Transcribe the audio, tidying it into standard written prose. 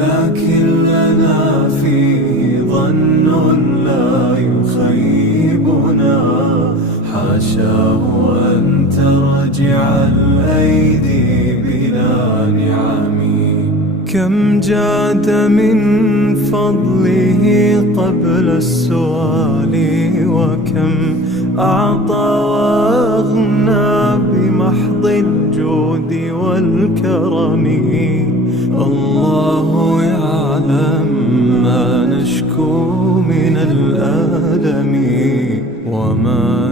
لكن لنا فيه ظن لا يخيبنا، حاشاه أن ترجع الأيدي بلا نعم. كم جاد من فضله قبل السؤال، وكم أعطى وأغنى بمحض الجود والكرم. الله يعلم ما نشكو من الألم وما